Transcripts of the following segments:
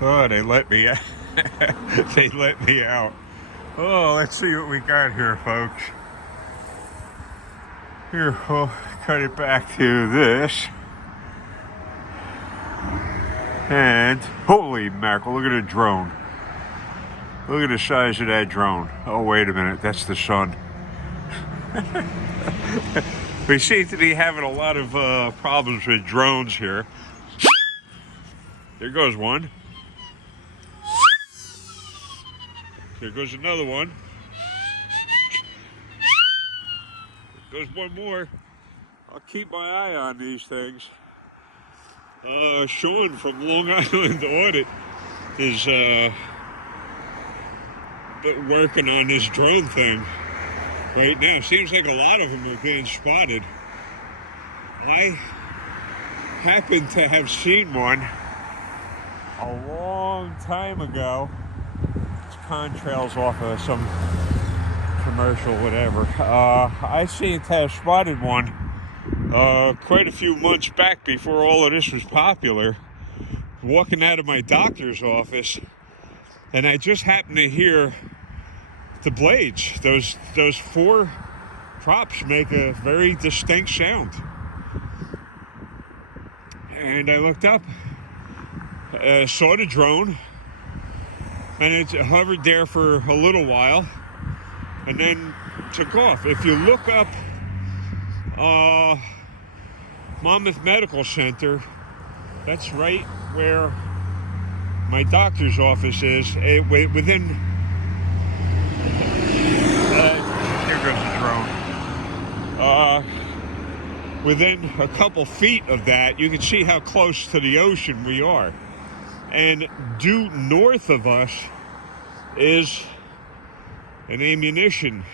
Oh, they let me out. They let me out. Oh, let's see what we got here, folks. Here, we'll cut it back to this. And holy mackerel, look at the drone. Look at the size of that drone. Oh, wait a minute, that's the sun. We seem to be having a lot of problems with drones here. There goes one. There goes another one. There goes one more. I'll keep my eye on these things. Sean from Long Island Audit is working on this drone thing right now. Seems like a lot of them are being spotted. I happen to have seen one a long time ago. It's contrails off of some commercial, whatever. I seem to have spotted one quite a few months back before all of this was popular, walking out of my doctor's office, and I just happened to hear the blades, those four props make a very distinct sound. And I looked up, saw the drone, and it hovered there for a little while and then took off. If you look up Monmouth Medical Center, that's right where my doctor's office is. Within here goes the drone. Within a couple feet of that, you can see how close to the ocean we are. And due north of us is an ammunition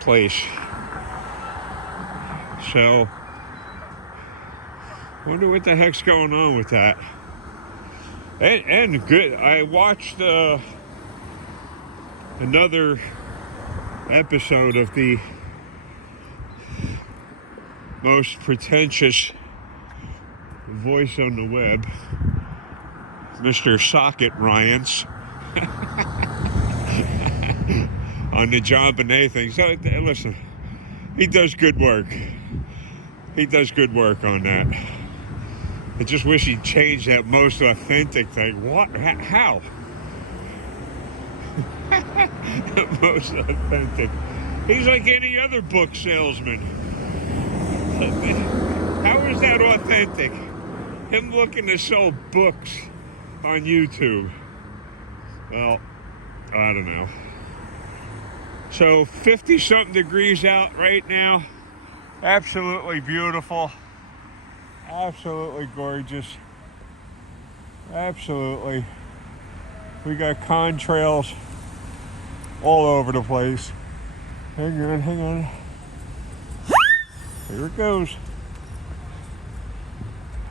place. So, wonder what the heck's going on with that. And good, I watched another episode of the most pretentious voice on the web, Mr. Socket Ryans, on the John Bonet thing. So listen, he does good work. He does good work on that. I just wish he'd change that most authentic thing. What? How? Most authentic. He's like any other book salesman. How is that authentic? Him looking to sell books on YouTube. Well, I don't know. So 50-something degrees out right now. Absolutely beautiful. Absolutely gorgeous. Absolutely. We got contrails all over the place. Hang on, hang on. Here it goes.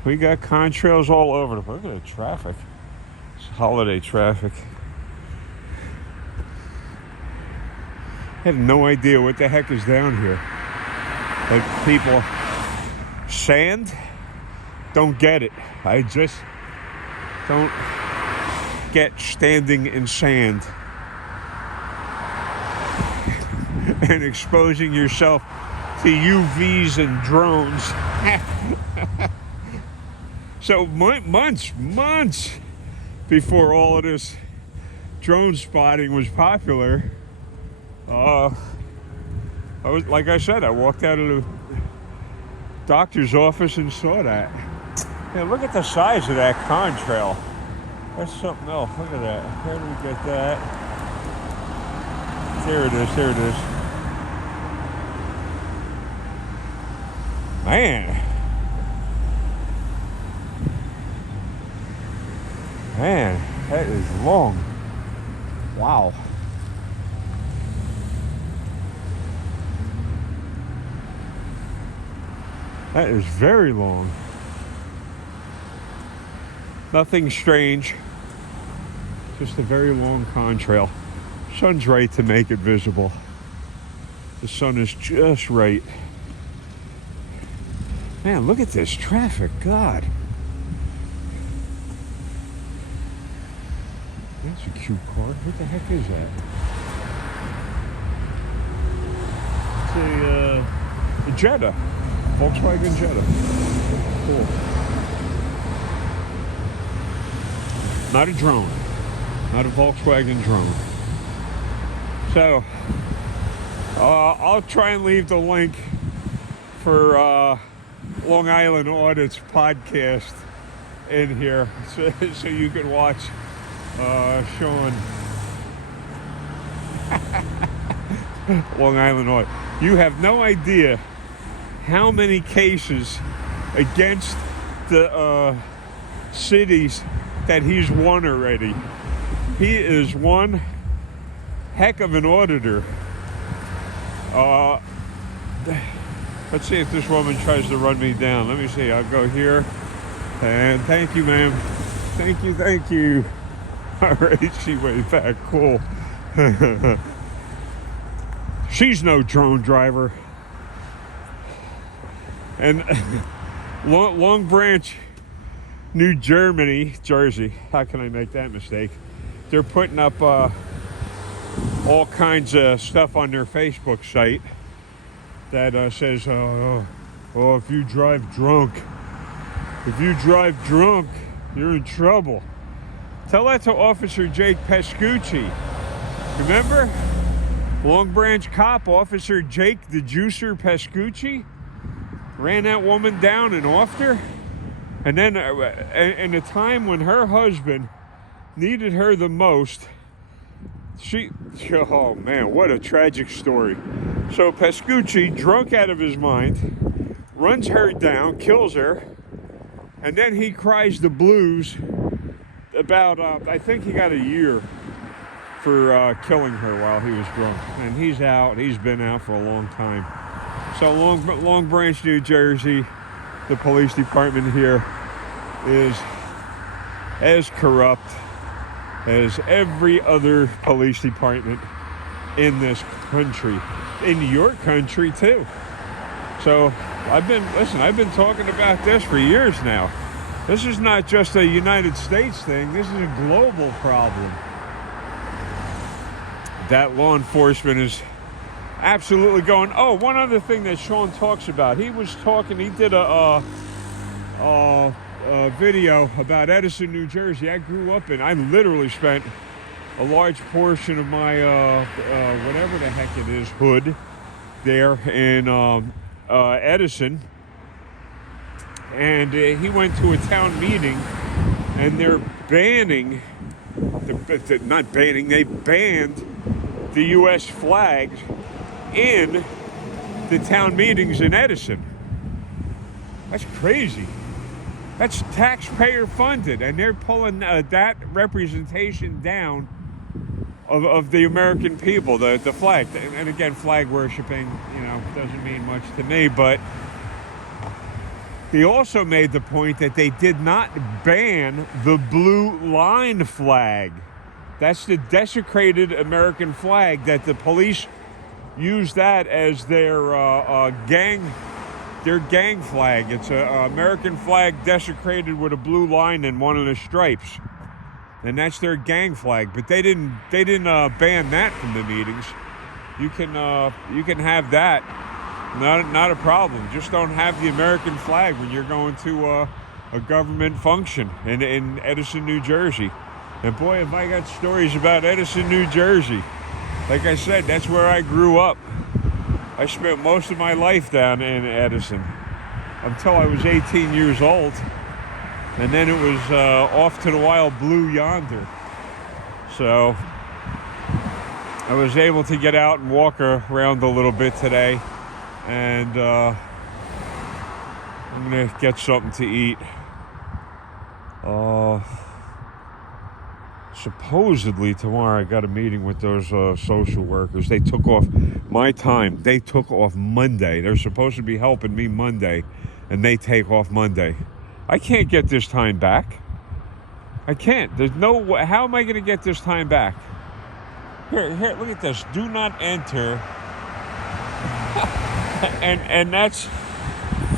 We got contrails all over the place. Look at the traffic. It's holiday traffic. I have no idea what the heck is down here. Like people, sand? Don't get it. I just don't get standing in sand and exposing yourself to UVs and drones. So months before all of this drone spotting was popular, I was, like I said, I walked out of the doctor's office and saw that. Yeah, look at the size of that contrail. That's something else. Look at that. Where do we get that? There it is. There it is. Man. Man, that is long. Wow. That is very long. Nothing strange. Just a very long contrail. Sun's right to make it visible. The sun is just right. Man, look at this traffic. God. That's a cute car. What the heck is that? It's a Jetta. Volkswagen Jetta. Cool. Not a drone. Not a Volkswagen drone. So, I'll try and leave the link for Long Island Audit's podcast in here so you can watch Sean. Long Island Audit. You have no idea how many cases against the cities that he's won already. He is one heck of an auditor. Let's see if this woman tries to run me down. Let me see. I'll go here. And thank you, ma'am. Thank you. All right, she went back. Cool. She's no drone driver. And Long Branch, New Jersey. How can I make that mistake? They're putting up all kinds of stuff on their Facebook site that says, if you drive drunk, you're in trouble. Tell that to Officer Jake Pescucci. Remember? Long Branch cop, Officer Jake the Juicer Pescucci, ran that woman down and offed her. And then in a time when her husband needed her the most, oh man, what a tragic story. So Pescucci, drunk out of his mind, runs her down, kills her, and then he cries the blues about, I think he got a year for killing her while he was drunk. And he's out, he's been out for a long time. So Long Branch, New Jersey, the police department here is as corrupt as every other police department in this country, in your country too. So I've been talking about this for years now. This is not just a United States thing, this is a global problem that law enforcement is absolutely going. Oh, one other thing that Sean talks about, he did a video about Edison, New Jersey. I grew up in, I literally spent a large portion of my, whatever the heck it is, hood there in Edison. And he went to a town meeting, and they're banning, they banned the U.S. flags in the town meetings in Edison. That's crazy. That's taxpayer funded, and they're pulling that representation down of the American people, the flag. And again, flag worshiping, doesn't mean much to me, but he also made the point that they did not ban the blue line flag. That's the desecrated American flag that the police use that as their gang flag. It's an American flag desecrated with a blue line and one of the stripes, and that's their gang flag. But they didn't ban that from the meetings. You can have that, not a problem. Just don't have the American flag when you're going to a government function in Edison, New Jersey. And boy, have I got stories about Edison, New Jersey. Like I said, that's where I grew up. I spent most of my life down in Edison until I was 18 years old. And then it was off to the wild blue yonder. So I was able to get out and walk around a little bit today. And I'm going to get something to eat. Supposedly tomorrow I got a meeting with those social workers. They took off my time. They took off Monday. They're supposed to be helping me Monday, and they take off Monday. I can't get this time back. I can't. There's no way. How am I going to get this time back? Here, look at this. Do not enter. and that's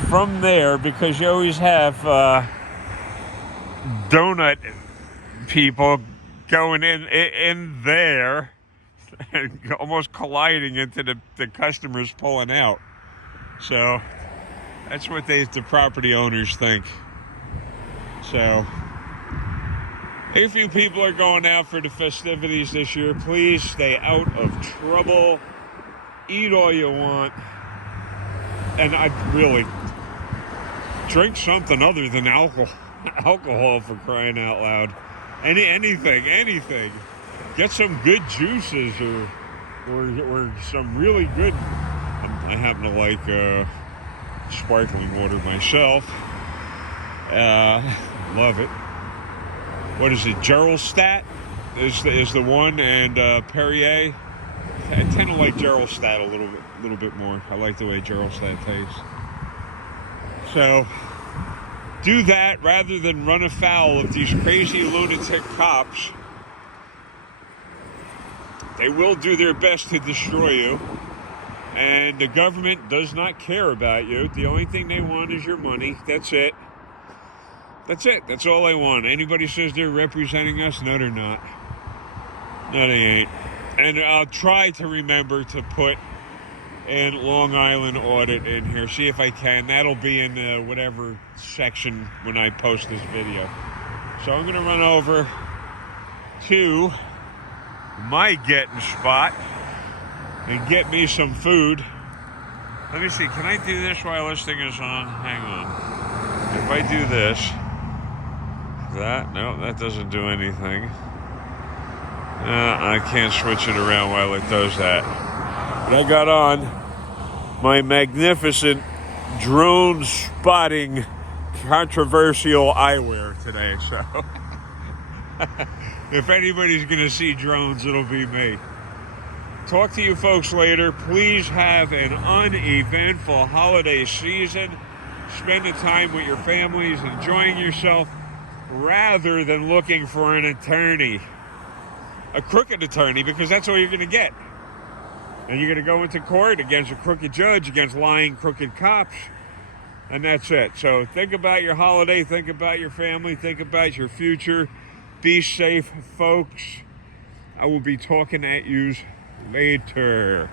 from there, because you always have donut people going in there and almost colliding into the customers pulling out. So that's what the property owners think. So if you people are going out for the festivities this year, please stay out of trouble. Eat all you want. And I'd really drink something other than alcohol, for crying out loud. Anything. Get some good juices or some really good. I happen to like sparkling water myself. Love it. What is it? Gerolstedt is the one, and Perrier. I tend to like Gerolstedt a little bit more. I like the way Gerolstedt tastes. So do that rather than run afoul of these crazy lunatic cops. They will do their best to destroy you. And the government does not care about you. The only thing they want is your money. That's it. That's all they want. Anybody says they're representing us? No, they're not. No, they ain't. And I'll try to remember to put in Long Island Audit in here. See if I can. That'll be in whatever section when I post this video. So I'm going to run over to my getting spot and get me some food. Let me see. Can I do this while this thing is on? Hang on. If I do this, no, that doesn't do anything. I can't switch it around while it does that. But I got on my magnificent drone spotting controversial eyewear today. So if anybody's going to see drones, it'll be me. Talk to you folks later. Please have an uneventful holiday season. Spend the time with your families, enjoying yourself, rather than looking for an attorney. A crooked attorney, because that's all you're going to get. And you're going to go into court against a crooked judge, against lying, crooked cops, and that's it. So think about your holiday, think about your family, think about your future. Be safe, folks. I will be talking at you later.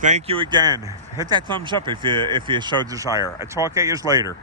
Thank you again. Hit that thumbs up if you so desire. I'll talk at you later.